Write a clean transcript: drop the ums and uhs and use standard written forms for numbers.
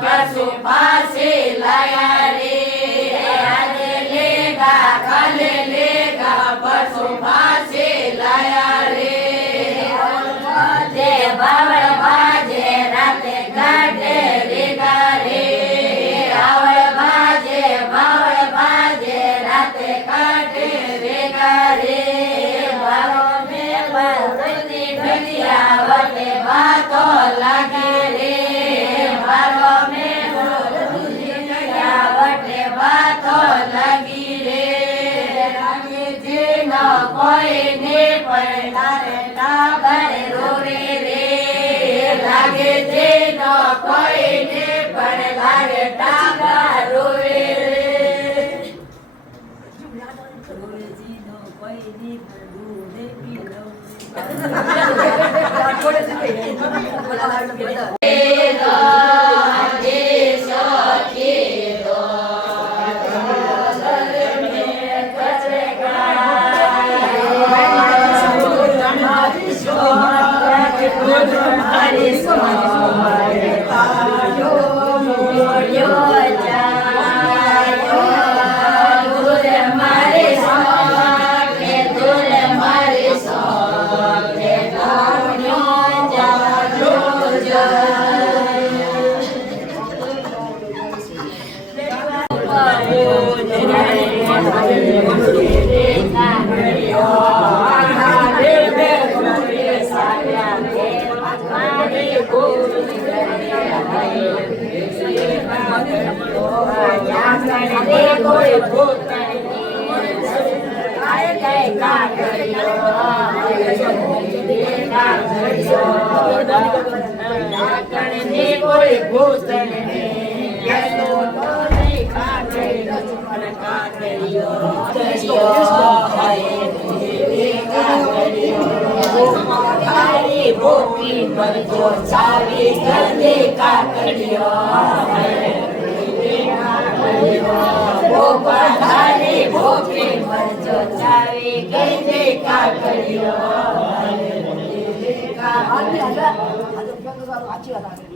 पशु पासे लाया रे आज लेगा कल लेगा पशु पासे लाया रे जे बावड़ बाजे राते काटे रेगा रे आवड़ बाजे राते काटे रेगा रे बारों में बरती ढलिया बटे बातों लगे रे बारों में बरती ढलिया बटे बातों लगी रे लगे जी न कोई ने पड़ना रे टाबर रोवे रे लगे जी न कोई ने पड़ना रे टाबर रोवे रे रोवे जी न कोई ने पड़ूरे की સાચી વાત